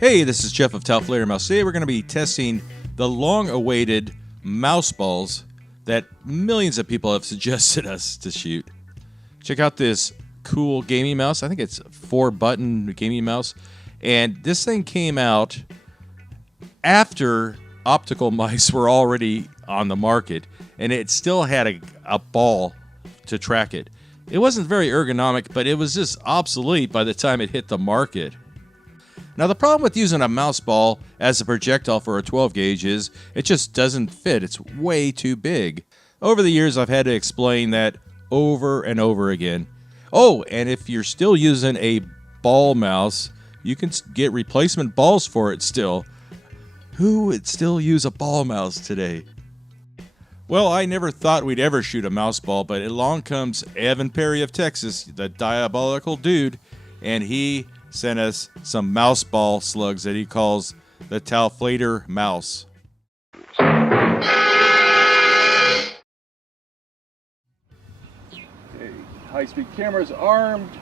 Hey, this is Jeff of Taofledermouse. Today we're going to be testing the long-awaited mouse balls that millions of people have suggested us to shoot. Check out this cool gaming mouse. I think it's a 4-button gaming mouse. And this thing came out after optical mice were already on the market, and it still had a ball to track it. It wasn't very ergonomic, but it was just obsolete by the time it hit the market. Now, the problem with using a mouse ball as a projectile for a 12 gauge is it just doesn't fit. It's way too big. Over the years, I've had to explain that over and over again. Oh, and if you're still using a ball mouse, you can get replacement balls for it still. Who would still use a ball mouse today? Well, I never thought we'd ever shoot a mouse ball, but along comes Evan Perry of Texas, the diabolical dude, and he sent us some mouse ball slugs that he calls the Taofledermouse. Okay, high-speed camera's armed.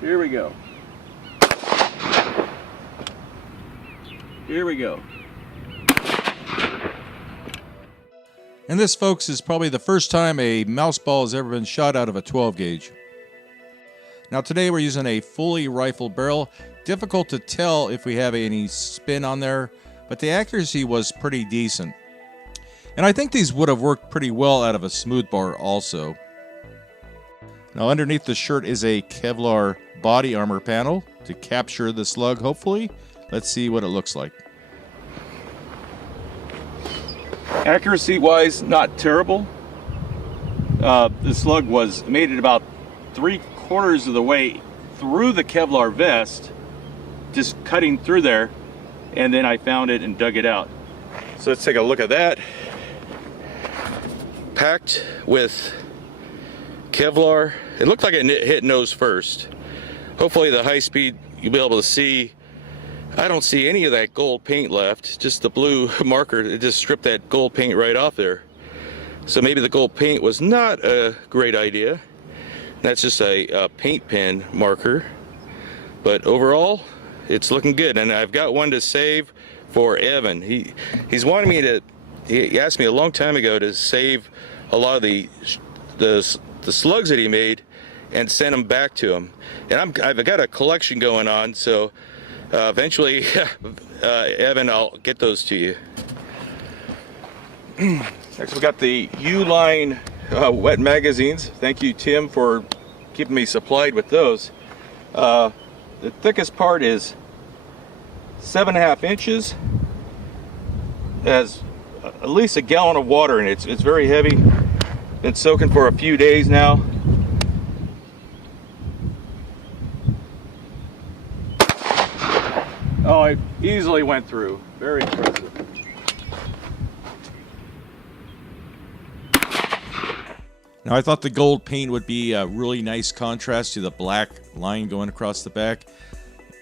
Here we go. Here we go. And this, folks, is probably the first time a mouse ball has ever been shot out of a 12 gauge. Now today we're using a fully rifled barrel. Difficult to tell if we have any spin on there, but the accuracy was pretty decent. And I think these would have worked pretty well out of a smoothbore also. Now underneath the shirt is a Kevlar body armor panel to capture the slug, hopefully. Let's see what it looks like. Accuracy-wise, not terrible. The slug made it about 3/4 of the way through the Kevlar vest, just cutting through there, and then I found it and dug it out. So let's take a look at that. Packed with Kevlar. It looked like it hit nose first. Hopefully the high speed you'll be able to see. I don't see any of that gold paint left, just the blue marker. It just stripped that gold paint right off there. So maybe the gold paint was not a great idea. That's just a paint pen marker, but overall it's looking good. And I've got one to save for Evan. He's wanted me to. He asked me a long time ago to save a lot of the slugs that he made and send them back to him. And I've got a collection going on, so eventually, Evan, I'll get those to you. Next, we got the Uline wet magazines. Thank you, Tim, for keeping me supplied with those. The thickest part is 7.5 inches. Has at least a gallon of water in it. It's very heavy. Been soaking for a few days now. Oh, it easily went through. Very impressive. Now I thought the gold paint would be a really nice contrast to the black line going across the back,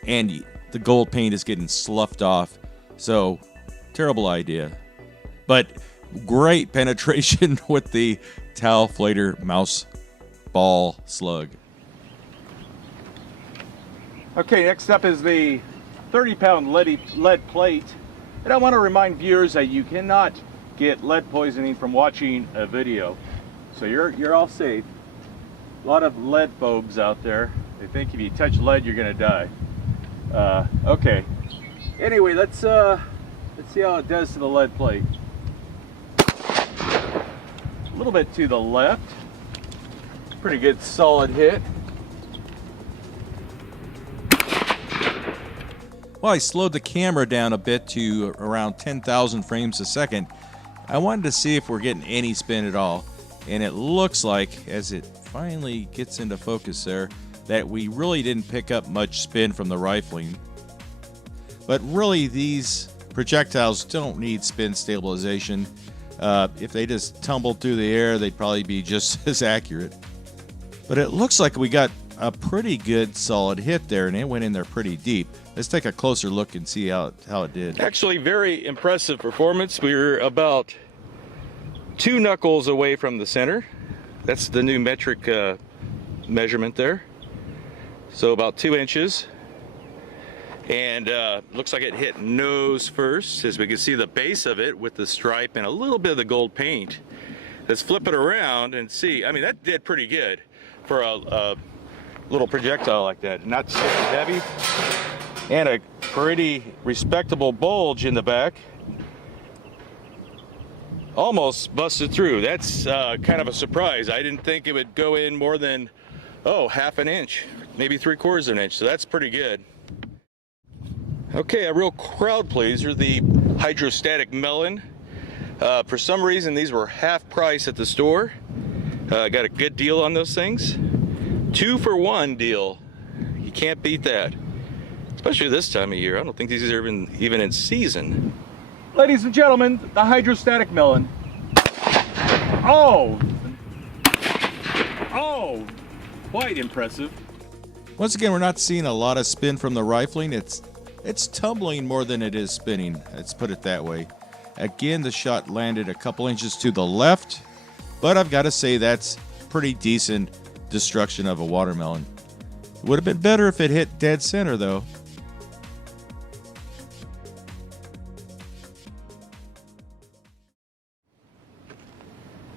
and the gold paint is getting sloughed off, so terrible idea. But great penetration with the Taofledermouse ball slug. Okay, next up is the 30-pound lead plate. And I want to remind viewers that you cannot get lead poisoning from watching a video. So you're all safe. A lot of lead phobes out there. They think if you touch lead, you're gonna die. Okay. Anyway, let's see how it does to the lead plate. A little bit to the left. Pretty good, solid hit. Well, I slowed the camera down a bit to around 10,000 frames a second. I wanted to see if we're getting any spin at all. And it looks like, as it finally gets into focus there, that we really didn't pick up much spin from the rifling. But really, these projectiles don't need spin stabilization. If they just tumbled through the air, they'd probably be just as accurate. But it looks like we got a pretty good solid hit there, and it went in there pretty deep. Let's take a closer look and see how it did. Actually, very impressive performance. We were about 2 knuckles away from the center. That's the new metric measurement there. So about 2 inches. And looks like it hit nose first, as we can see the base of it with the stripe and a little bit of the gold paint. Let's flip it around and see. I mean, that did pretty good for a little projectile like that. Not super heavy, and a pretty respectable bulge in the back. Almost busted through. That's kind of a surprise. I didn't think it would go in more than, oh, half an inch, maybe 3/4 of an inch. So that's pretty good. Okay, a real crowd pleaser, the hydrostatic melon. For some reason, these were half price at the store. Got a good deal on those things. 2 for 1 deal. You can't beat that, especially this time of year. I don't think these are even in season. Ladies and gentlemen, the hydrostatic melon. Oh, quite impressive. Once again, we're not seeing a lot of spin from the rifling. It's tumbling more than it is spinning. Let's put it that way. Again, the shot landed a couple inches to the left, but I've got to say that's pretty decent destruction of a watermelon. It would have been better if it hit dead center, though.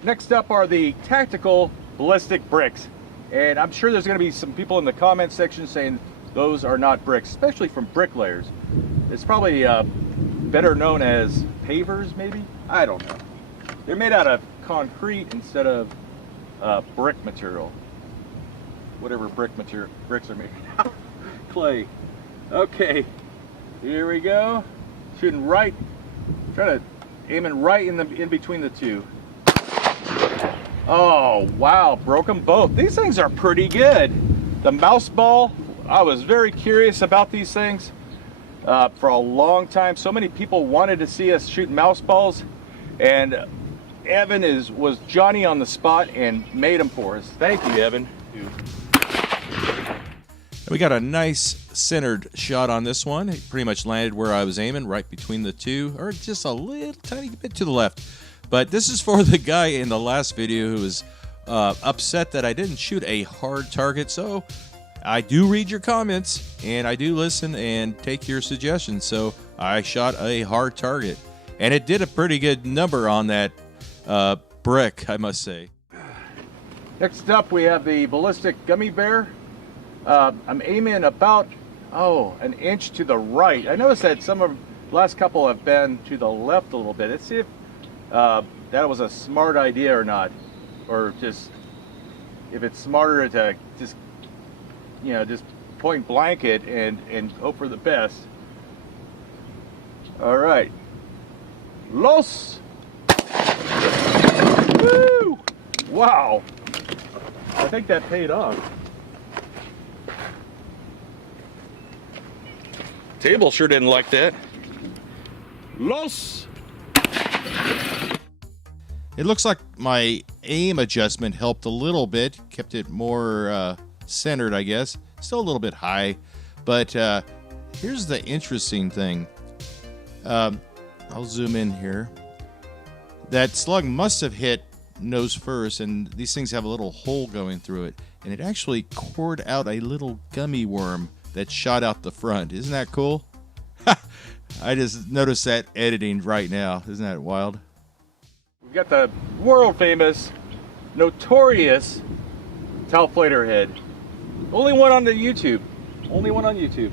Next up are the tactical ballistic bricks. And I'm sure there's going to be some people in the comment section saying those are not bricks, especially from bricklayers. It's probably better known as pavers, maybe? I don't know. They're made out of concrete instead of brick material. Whatever bricks are made out of. Clay. Okay, here we go. Shooting right, trying to aiming right in between the two. Oh wow, broke them both. These things are pretty good. The mouse ball, I was very curious about these things for a long time. So many people wanted to see us shoot mouse balls, and Evan was Johnny on the spot and made them for us. Thank you, Evan. We got a nice centered shot on this one. It pretty much landed where I was aiming, right between the two, or just a little tiny bit to the left. But this is for the guy in the last video who was upset that I didn't shoot a hard target. So I do read your comments, and I do listen and take your suggestions. So I shot a hard target, and it did a pretty good number on that brick, I must say. Next up, we have the ballistic gummy bear. I'm aiming about, an inch to the right. I noticed that some of the last couple have been to the left a little bit. Let's see if that was a smart idea or not, or just if it's smarter to just point blank it and hope for the best. All right, los. Woo! Wow, I think that paid off. Table sure didn't like that. Los. It looks like my aim adjustment helped a little bit, kept it more centered, I guess. Still a little bit high, but here's the interesting thing. I'll zoom in here. That slug must have hit nose first, and these things have a little hole going through it, and it actually cored out a little gummy worm that shot out the front. Isn't that cool? I just noticed that editing right now. Isn't that wild? We've got the world famous, notorious Taofleder head. Only one on the YouTube. Only one on YouTube.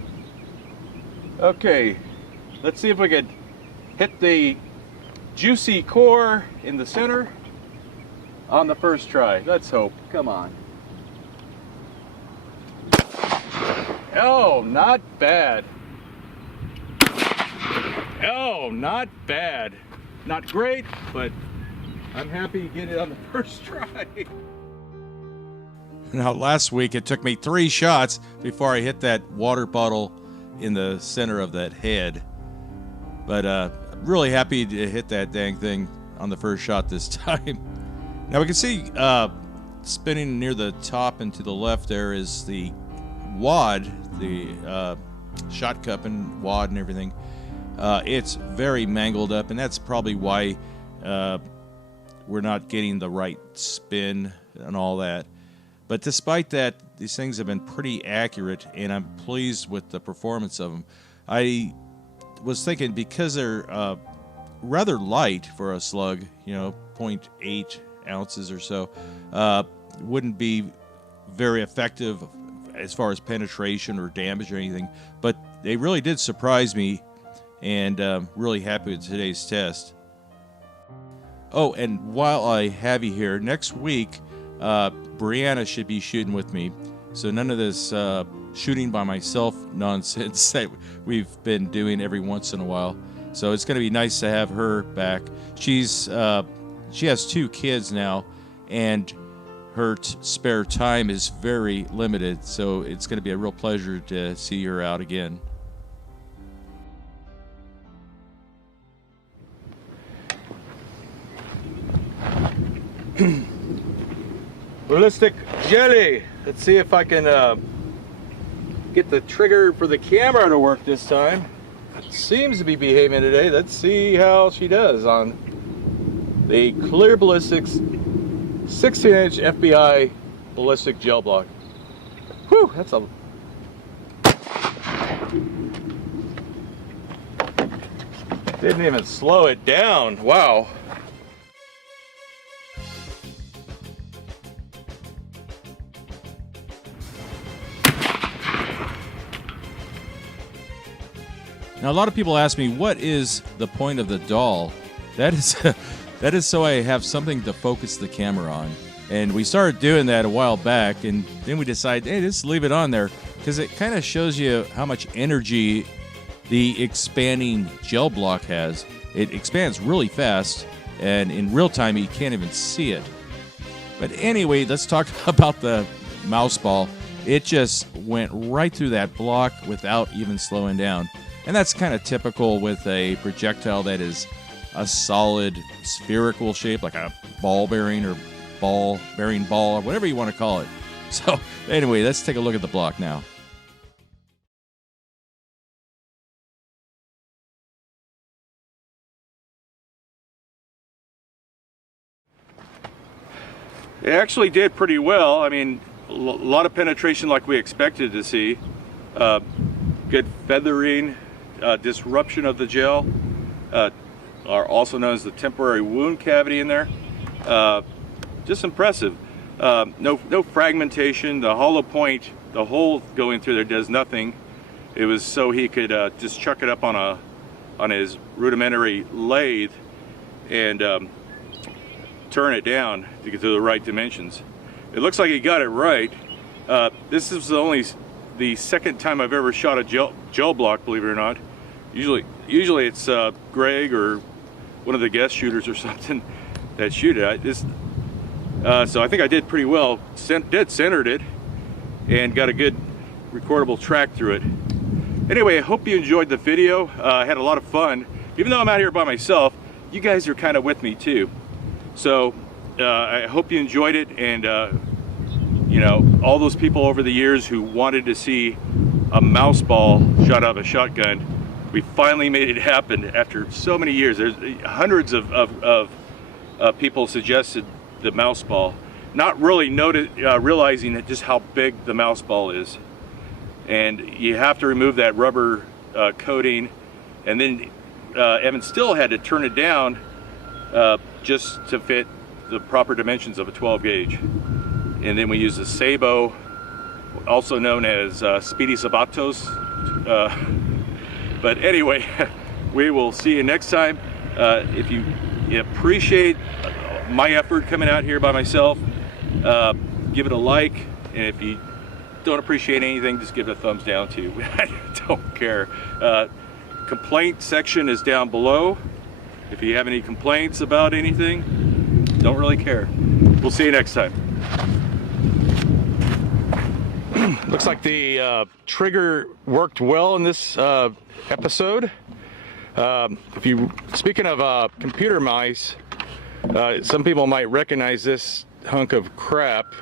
Okay, let's see if we could hit the juicy core in the center on the first try. Let's hope. Come on. Oh, not bad. Oh, not bad. Not great, but I'm happy to get it on the first try. Now, last week it took me 3 shots before I hit that water bottle in the center of that head. But I'm really happy to hit that dang thing on the first shot this time. Now we can see spinning near the top and to the left there is the wad, the shot cup and wad and everything. It's very mangled up, and that's probably why we're not getting the right spin and all that. But despite that, these things have been pretty accurate, and I'm pleased with the performance of them. I was thinking because they're rather light for a slug, you know, 0.8 ounces or so, wouldn't be very effective as far as penetration or damage or anything. But they really did surprise me, and really happy with today's test. Oh, and while I have you here, next week, Brianna should be shooting with me. So none of this shooting by myself nonsense that we've been doing every once in a while. So it's going to be nice to have her back. She has 2 kids now, and her spare time is very limited. So it's going to be a real pleasure to see her out again. Ballistic jelly. Let's see if I can get the trigger for the camera to work this time. It seems to be behaving today. Let's see how she does on the Clear Ballistics 16-inch FBI ballistic gel block. Whew, that's a... Didn't even slow it down. Wow. Now, a lot of people ask me, what is the point of the doll? That is so I have something to focus the camera on. And we started doing that a while back, and then we decided, hey, just leave it on there, because it kind of shows you how much energy the expanding gel block has. It expands really fast, and in real time, you can't even see it. But anyway, let's talk about the mouse ball. It just went right through that block without even slowing down. And that's kind of typical with a projectile that is a solid spherical shape, like a ball bearing or ball bearing ball, or whatever you want to call it. So anyway, let's take a look at the block now. It actually did pretty well. I mean, a lot of penetration like we expected to see. Good feathering, disruption of the gel, are also known as the temporary wound cavity in there. Just impressive. No fragmentation. The hollow point, the hole going through there does nothing. It was so he could just chuck it up on his rudimentary lathe and turn it down to get to the right dimensions. It looks like he got it right. This is only the second time I've ever shot a gel block, believe it or not. Usually it's Greg or one of the guest shooters or something that shoot it. So I think I did pretty well. Dead centered it and got a good recordable track through it. Anyway, I hope you enjoyed the video. I had a lot of fun. Even though I'm out here by myself, you guys are kind of with me too. So I hope you enjoyed it, and you know, all those people over the years who wanted to see a mouse ball shot out of a shotgun, we finally made it happen after so many years. There's hundreds of people suggested the mouse ball, not really realizing that just how big the mouse ball is. And you have to remove that rubber coating, and then Evan still had to turn it down just to fit the proper dimensions of a 12 gauge. And then we use a Sabo, also known as Speedy Sabatos. But anyway, we will see you next time. If you appreciate my effort coming out here by myself, give it a like. And if you don't appreciate anything, just give it a thumbs down too. I don't care. Complaint section is down below. If you have any complaints about anything, don't really care. We'll see you next time. Looks like the trigger worked well in this episode. Speaking of computer mice, some people might recognize this hunk of crap,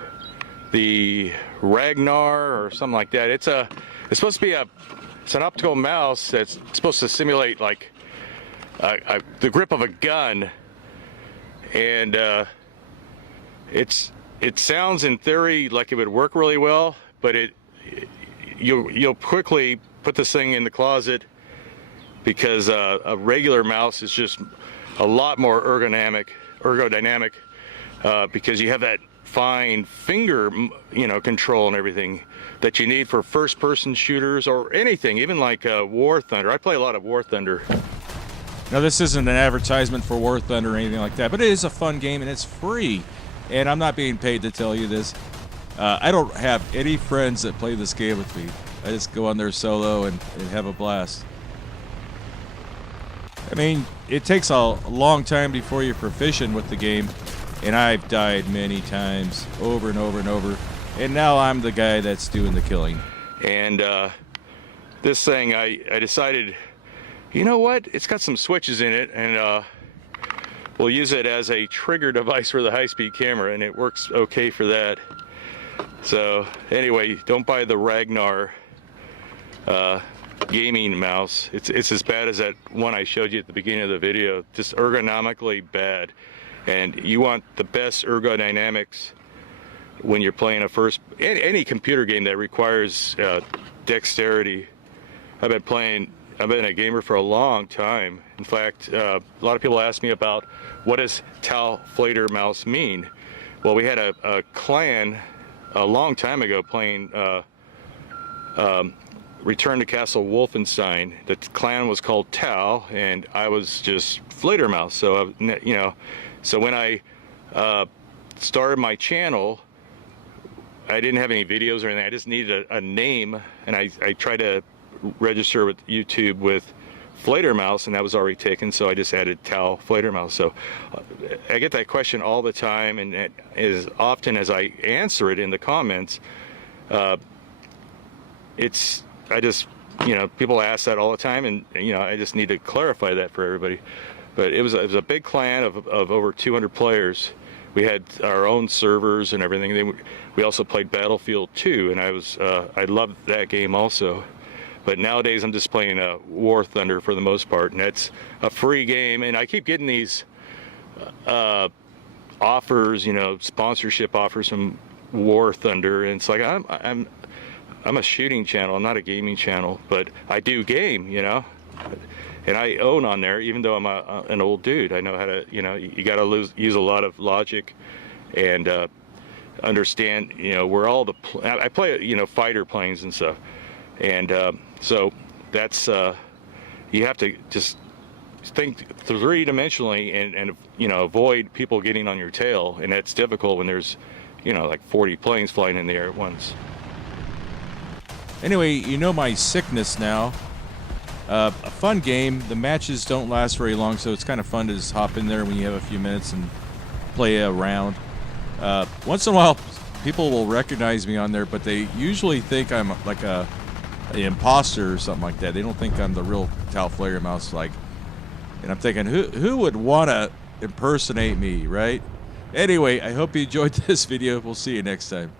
the Ragnar or something like that. It's supposed to be it's an optical mouse that's supposed to simulate like the grip of a gun, and it sounds in theory like it would work really well, but you'll quickly put this thing in the closet because a regular mouse is just a lot more ergodynamic, because you have that fine finger, control and everything that you need for first-person shooters or anything, even like War Thunder. I play a lot of War Thunder. Now, this isn't an advertisement for War Thunder or anything like that, but it is a fun game and it's free. And I'm not being paid to tell you this. I don't have any friends that play this game with me. I just go on there solo and have a blast. I mean, it takes a long time before you're proficient with the game, and I've died many times, over and over and over, and now I'm the guy that's doing the killing. And this thing, I decided, you know what? It's got some switches in it, and we'll use it as a trigger device for the high-speed camera, and it works okay for that. So anyway, don't buy the Ragnar gaming mouse. It's as bad as that one I showed you at the beginning of the video, just ergonomically bad. And you want the best ergodynamics when you're playing any computer game that requires dexterity. I've been a gamer for a long time. In fact, a lot of people ask me about what does Taofledermouse mean. Well, we had a clan a long time ago playing Return to Castle Wolfenstein. The clan was called Tau, and I was just Fledermouse. So so when I started my channel, I didn't have any videos or anything. I just needed a name, and I tried to register with YouTube with Fledermouse, and that was already taken, so I just added Taofledermouse. So I get that question all the time, and as often as I answer it in the comments, people ask that all the time, and I just need to clarify that for everybody. But it was a big clan of over 200 players. We had our own servers and everything. We also played Battlefield 2, and I loved that game also. But nowadays I'm just playing War Thunder for the most part, and that's a free game. And I keep getting these offers, sponsorship offers from War Thunder, and it's like I'm a shooting channel. I'm not a gaming channel, but I do game, and I own on there, even though I'm an old dude. I know how to, you got to use a lot of logic and understand, where all I play, fighter planes and stuff. And so that's, you have to just think three-dimensionally and avoid people getting on your tail. And that's difficult when there's, like 40 planes flying in the air at once. Anyway, you know my sickness now. A fun game. The matches don't last very long, so it's kind of fun to just hop in there when you have a few minutes and play a round. Once in a while, people will recognize me on there, but they usually think I'm like an imposter or something like that. They don't think I'm the real Taofledermouse. And I'm thinking, who would want to impersonate me, right? Anyway, I hope you enjoyed this video. We'll see you next time.